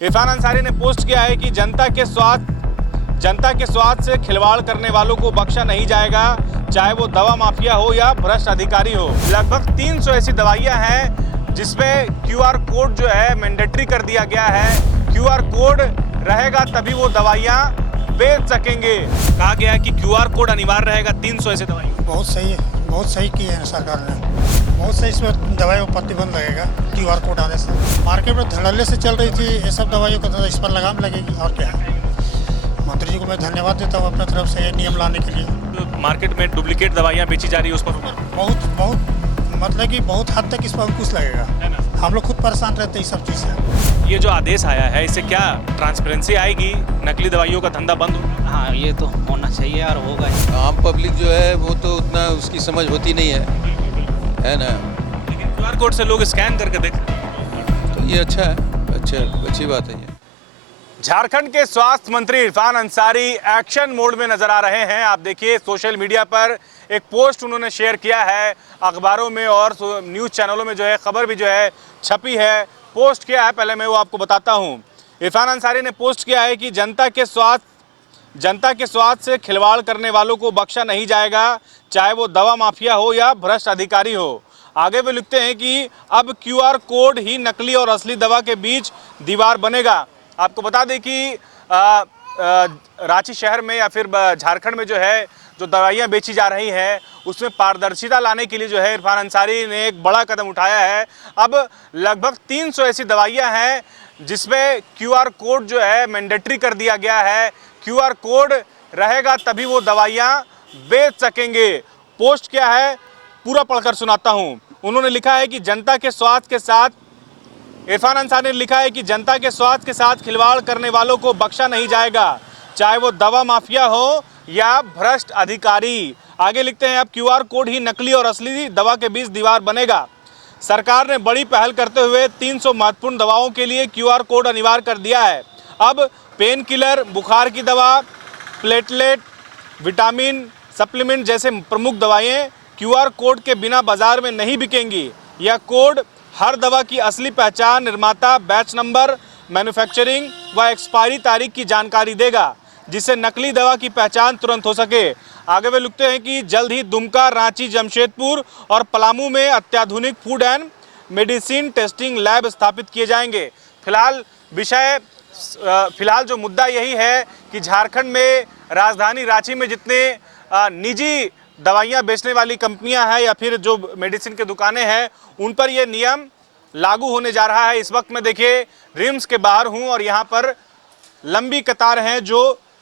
इरफान अंसारी ने पोस्ट किया है कि जनता के स्वास्थ्य से खिलवाड़ करने वालों को बख्शा नहीं जाएगा, चाहे वो दवा माफिया हो या भ्रष्ट अधिकारी हो। लगभग 300 ऐसी दवाइयां हैं जिसमें क्यूआर कोड जो है मैंडेटरी कर दिया गया है। क्यूआर कोड रहेगा तभी वो दवाइयां बेच सकेंगे। कहा गया है कि क्यूआर कोड अनिवार्य रहेगा 300 ऐसी दवाइयां। बहुत सही की है सरकार ने। बहुत सही इसमें दवाइयों पर प्रतिबंध लगेगा क्यूआर कोड आने से। मार्केट में धड़ल्ले से चल रही थी ये सब दवाइयों का, इस पर लगाम लगेगी। और क्या है, मंत्री जी को मैं धन्यवाद देता हूँ अपने तरफ से ये नियम लाने के लिए। तो मार्केट में डुप्लीकेट दवाइयाँ बेची जा रही है उस पर बहुत मतलब कि बहुत हद तक इस पर अंकुश लगेगा, है ना। हम लोग खुद परेशान रहते हैं इस सब चीज़ से। ये जो आदेश आया है इससे क्या ट्रांसपेरेंसी आएगी, नकली दवाइयों का धंधा बंद होगा? हाँ, ये तो होना चाहिए और होगा ही। आम पब्लिक जो है वो तो उतना उसकी समझ होती नहीं है ना। लेकिन क्यूआर कोड से लोग स्कैन करके देख सकते हैं, तो ये अच्छा है, अच्छी बात है ये। झारखंड के स्वास्थ्य मंत्री इरफान अंसारी एक्शन मोड में नजर आ रहे हैं। आप देखिए सोशल मीडिया पर एक पोस्ट उन्होंने शेयर किया है, अखबारों में और न्यूज़ चैनलों में जो है खबर भी जो है छपी है। पोस्ट किया है, पहले मैं वो आपको बताता हूँ। इरफान अंसारी ने पोस्ट किया है कि जनता के स्वास्थ्य से खिलवाड़ करने वालों को बख्शा नहीं जाएगा, चाहे वो दवा माफिया हो या भ्रष्ट अधिकारी हो। आगे वे लिखते हैं कि अब क्यूआर कोड ही नकली और असली दवा के बीच दीवार बनेगा। आपको बता दें कि रांची शहर में या फिर झारखंड में जो है जो दवाइयाँ बेची जा रही हैं उसमें पारदर्शिता लाने के लिए जो है इरफान अंसारी ने एक बड़ा कदम उठाया है। अब लगभग 300 ऐसी दवाइयाँ हैं जिसमें क्यूआर कोड जो है मैंडेटरी कर दिया गया है। क्यूआर कोड रहेगा तभी वो दवाइयाँ बेच सकेंगे। पोस्ट क्या है पूरा पढ़कर सुनाता हूँ। उन्होंने लिखा है कि इरफान अंसारी ने लिखा है कि जनता के स्वास्थ्य के साथ खिलवाड़ करने वालों को बख्शा नहीं जाएगा, चाहे वो दवा माफिया हो या भ्रष्ट अधिकारी। आगे लिखते हैं अब क्यूआर कोड ही नकली और असली दवा के बीच दीवार बनेगा। सरकार ने बड़ी पहल करते हुए 300 महत्वपूर्ण दवाओं के लिए क्यूआर कोड अनिवार्य कर दिया है। अब पेन किलर, बुखार की दवा, प्लेटलेट, विटामिन सप्लीमेंट जैसे प्रमुख दवाएं क्यूआर कोड के बिना बाजार में नहीं बिकेंगी। यह कोड हर दवा की असली पहचान, निर्माता, बैच नंबर, मैन्युफैक्चरिंग व एक्सपायरी तारीख की जानकारी देगा, जिससे नकली दवा की पहचान तुरंत हो सके। आगे वे लिखते हैं कि जल्द ही दुमका, रांची, जमशेदपुर और पलामू में अत्याधुनिक food and medicine testing lab स्थापित किए जाएंगे। फिलहाल जो मुद्दा यही है कि झारखंड में राजधानी रांची में जितने निजी दवाइयाँ बेचने वाली कंपनियां हैं या फिर जो मेडिसिन के दुकानें हैं उन पर यह नियम लागू होने जा रहा है। इस वक्त मैं देखिए रिम्स के बाहर हूं और यहां पर लंबी कतार हैं जो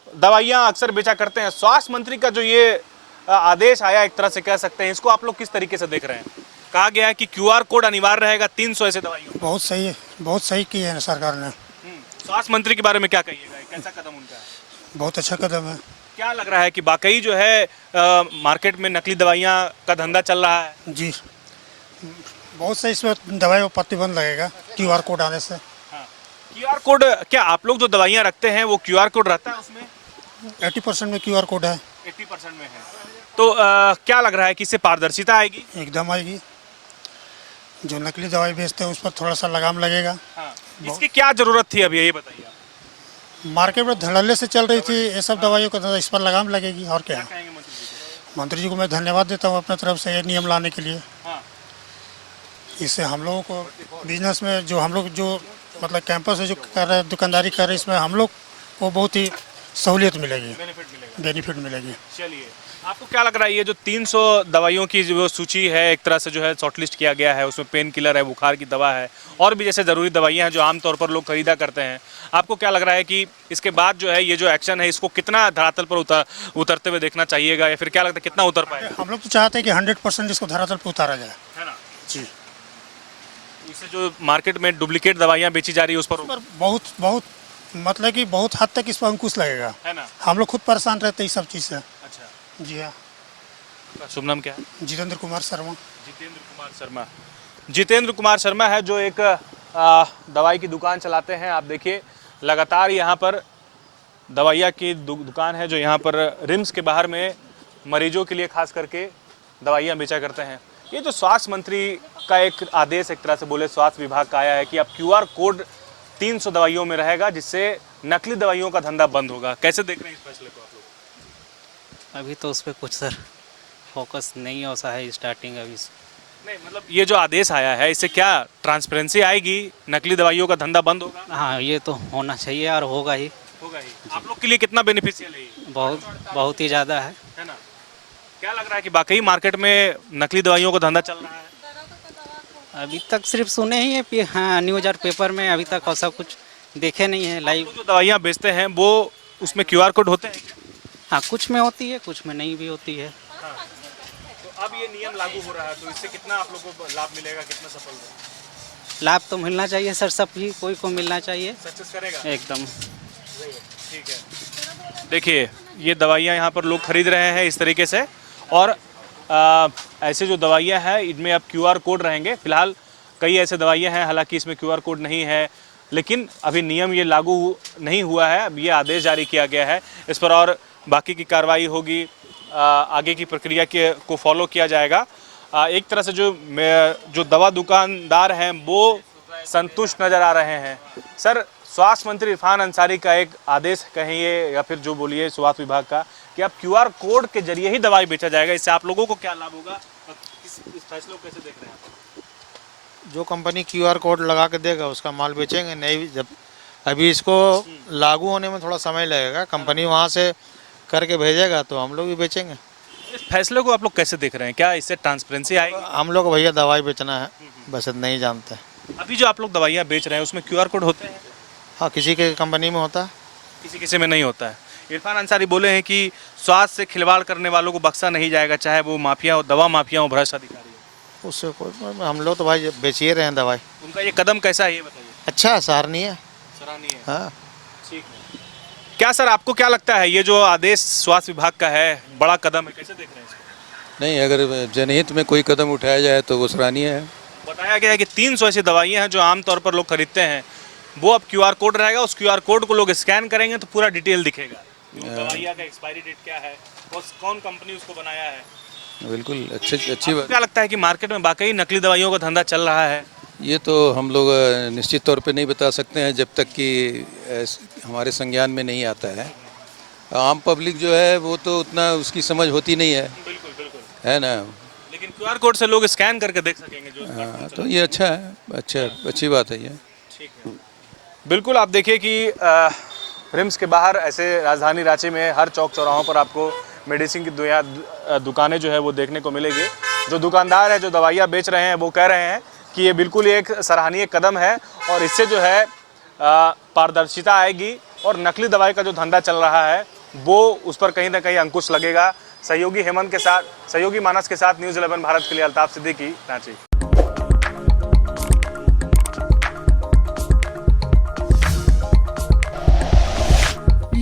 दवाइयां अक्सर बेचा करते हैं। स्वास्थ्य मंत्री का जो ये आदेश आया एक तरह से कह सकते हैं, इसको आप लोग किस तरीके से देख रहे हैं? कहा गया है कि क्यूआर कोड अनिवार्य रहेगा 300 ऐसे दवाइयों। बहुत सही की है सरकार ने। स्वास्थ्य मंत्री के बारे में क्या कहिएगा, कैसा कदम उनका है? बहुत अच्छा कदम है। क्या लग रहा है कि वाकई जो है मार्केट में नकली दवाइयाँ का धंधा चल रहा है? जी, बहुत सही इसमें दवाइयों पर प्रतिबंध लगेगा क्यूआर कोड आने से। हाँ। क्यूआर कोड, क्या आप लोग जो दवाइयाँ रखते हैं वो क्यूआर कोड रहता है उसमें? 80% में क्यूआर कोड है। 80% में है। तो क्या लग रहा है कि इससे पारदर्शिता आएगी? एकदम आएगी। जो नकली दवाई बेचते हैं उस पर थोड़ा सा लगाम लगेगा। हाँ। इसकी क्या जरूरत थी अभी ये बताइए? मार्केट में धड़ल्ले से चल रही थी ये सब दवाइयों का, इस पर लगाम लगेगी। और क्या है, मंत्री जी को मैं धन्यवाद देता हूँ अपने तरफ से ये नियम लाने के लिए। हाँ। इससे हम लोगों को बिजनेस में जो हम लोग जो मतलब कैंपस में जो कर रहे हैं, दुकानदारी कर रहे हैं, इसमें हम लोग को बहुत ही सहूलियत मिलेगी, बेनिफिट मिलेगी। चलिए, आपको क्या लग रहा है ये जो 300 दवाइयों की जो सूची है एक तरह से जो है शॉर्टलिस्ट किया गया है, उसमें पेन किलर है, बुखार की दवा है और भी जैसे ज़रूरी दवाइयाँ हैं जो आमतौर पर लोग खरीदा करते हैं, आपको क्या लग रहा है कि इसके बाद जो है ये जो एक्शन है इसको कितना धरातल पर उतरते हुए देखना चाहिएगा या फिर क्या लगता है कितना उतर पाएगा? हम लोग तो चाहते हैं कि 100% इसको धरातल पर उतारा जाए, है ना जी। इससे जो मार्केट में डुप्लीकेट दवाइयाँ बेची जा रही है उस पर बहुत मतलब कि बहुत हद तक इस पर अंकुश लगेगा, है ना। हम लोग खुद परेशान रहते हैं इस सब चीज़ से। अच्छा जी हाँ। शुभ नाम क्या है? जितेंद्र कुमार शर्मा। जितेंद्र कुमार शर्मा है जो एक दवाई की दुकान चलाते हैं। आप देखिए लगातार यहाँ पर दवाइयाँ की दुकान है जो यहाँ पर रिम्स के बाहर में मरीजों के लिए खास करके दवाइयाँ बेचा करते हैं। ये जो स्वास्थ्य मंत्री का एक आदेश एक तरह से बोले स्वास्थ्य विभाग का आया है कि अब क्यूआर कोड 300 दवाइयों में रहेगा, जिससे नकली दवाइयों का धंधा बंद होगा। कैसे देख रहे हैं इस फैसले को आप लोग? अभी तो उस पर कुछ सर फोकस नहीं हो सा है स्टार्टिंग अभी से। नहीं मतलब ये जो आदेश आया है, इससे क्या ट्रांसपेरेंसी आएगी, नकली दवाइयों का धंधा बंद होगा? हाँ ये तो होना चाहिए और होगा ही। होगा ही। आप लोग के लिए कितना बेनिफिशियल है ये? बहुत ही ज़्यादा है। है ना? क्या लग रहा है कि वाकई मार्केट में नकली दवाइयों का धंधा चल रहा है? अभी तक सिर्फ सुने ही है, हाँ न्यूज़ और पेपर में, अभी तक ऐसा कुछ देखे नहीं है लाइव। जो दवाइयाँ बेचते हैं वो उसमें QR कोड होते हैं क्या? हाँ कुछ में होती है, कुछ में नहीं भी होती है। तो अब ये नियम लागू हो रहा है, तो इससे कितना आप लोगों को लाभ मिलेगा, कितना सफल होगा? लाभ तो मिलना चाहिए सर, सब ही कोई को मिलना चाहिए सक्सेस करेगा एकदम। ठीक है। देखिए ये दवाइयाँ यहाँ पर लोग खरीद रहे हैं इस तरीके से, और ऐसे जो दवाइयाँ हैं इनमें अब QR कोड रहेंगे। फिलहाल कई ऐसे दवाइयाँ हैं हालांकि इसमें QR कोड नहीं है, लेकिन अभी नियम ये लागू नहीं हुआ है, अब ये आदेश जारी किया गया है। इस पर और बाकी की कार्रवाई होगी, आगे की प्रक्रिया को फॉलो किया जाएगा। एक तरह से जो दवा दुकानदार हैं वो संतुष्ट नज़र आ रहे हैं। सर, स्वास्थ्य मंत्री इरफान अंसारी का एक आदेश कहिए या फिर जो बोलिए स्वास्थ्य विभाग का कि अब QR कोड के जरिए ही दवाई बेचा जाएगा, इससे आप लोगों को क्या लाभ होगा? इस फैसले को कैसे देख रहे हैं आप? जो कंपनी QR कोड लगा के देगा उसका माल बेचेंगे। नहीं, जब अभी इसको लागू होने में थोड़ा समय लगेगा, कंपनी वहाँ से करके भेजेगा तो हम लोग भी बेचेंगे। इस फैसले को आप लोग कैसे देख रहे हैं? क्या इससे ट्रांसपेरेंसी आएगी? हम लोग भैया दवाई बेचना है, बस इतना नहीं जानते। अभी जो आप लोग दवाइयाँ बेच रहे हैं उसमें QR कोड होते हैं? हाँ, किसी के कंपनी में होता है, किसी किसी में नहीं होता है। इरफान अंसारी बोले हैं कि स्वास्थ्य से खिलवाड़ करने वालों को बख्शा नहीं जाएगा, चाहे वो माफिया हो, दवा माफिया हो, भ्रष्ट अधिकारी हो। उससे कोई, हम लोग तो भाई बेच ही रहे हैं दवाई। उनका ये कदम कैसा है ये बताइए। अच्छा, सराहनीय है। सराहनीय है। हाँ, ठीक है। क्या सर आपको क्या लगता है ये जो आदेश स्वास्थ्य विभाग का है, बड़ा कदम है, कैसे देख रहे हैं इसको? नहीं, अगर जनहित में कोई कदम उठाया जाए तो वो सराहनीय है। बताया गया है कि 300 ऐसी दवाइयाँ हैं जो आमतौर पर लोग खरीदते हैं, वो अब QR कोड रहेगा, उस QR कोड को लोग स्कैन करेंगे तो पूरा डिटेल दिखेगा, दवाइयाँ का एक्सपायरी डेट क्या है और कौन कंपनी उसको बनाया है। बिल्कुल अच्छी आपको बात। क्या लगता है कि मार्केट में वाकई नकली दवाइयों का धंधा चल रहा है? ये तो हम लोग निश्चित तौर पे नहीं बता सकते हैं जब तक कि हमारे संज्ञान में नहीं आता है। आम पब्लिक जो है वो तो उतना उसकी समझ होती नहीं है, बिल्कुल बिल्कुल, है ना। लेकिन QR कोड से लोग स्कैन करके देख सकेंगे जो हाँ, तो ये अच्छा है, अच्छी बात है ये। ठीक है। बिल्कुल, आप देखिए कि रिम्स के बाहर ऐसे राजधानी रांची में हर चौक चौराहों पर आपको मेडिसिन की दुकानें जो है वो देखने को मिलेगी। जो दुकानदार है, जो दवाइयाँ बेच रहे हैं, वो कह रहे हैं कि ये बिल्कुल एक सराहनीय कदम है और इससे जो है पारदर्शिता आएगी और नकली दवाई का जो धंधा चल रहा है वो उस पर कहीं ना कहीं अंकुश लगेगा। सहयोगी मानस के साथ न्यूज़ 11 भारत के लिए Altaf Siddiqui, Ranchi.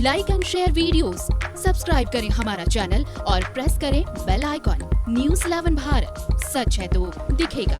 Like and share videos, subscribe करें हमारा चैनल और प्रेस करें बेल आइकॉन। न्यूज़ 11 भारत, सच है तो दिखेगा।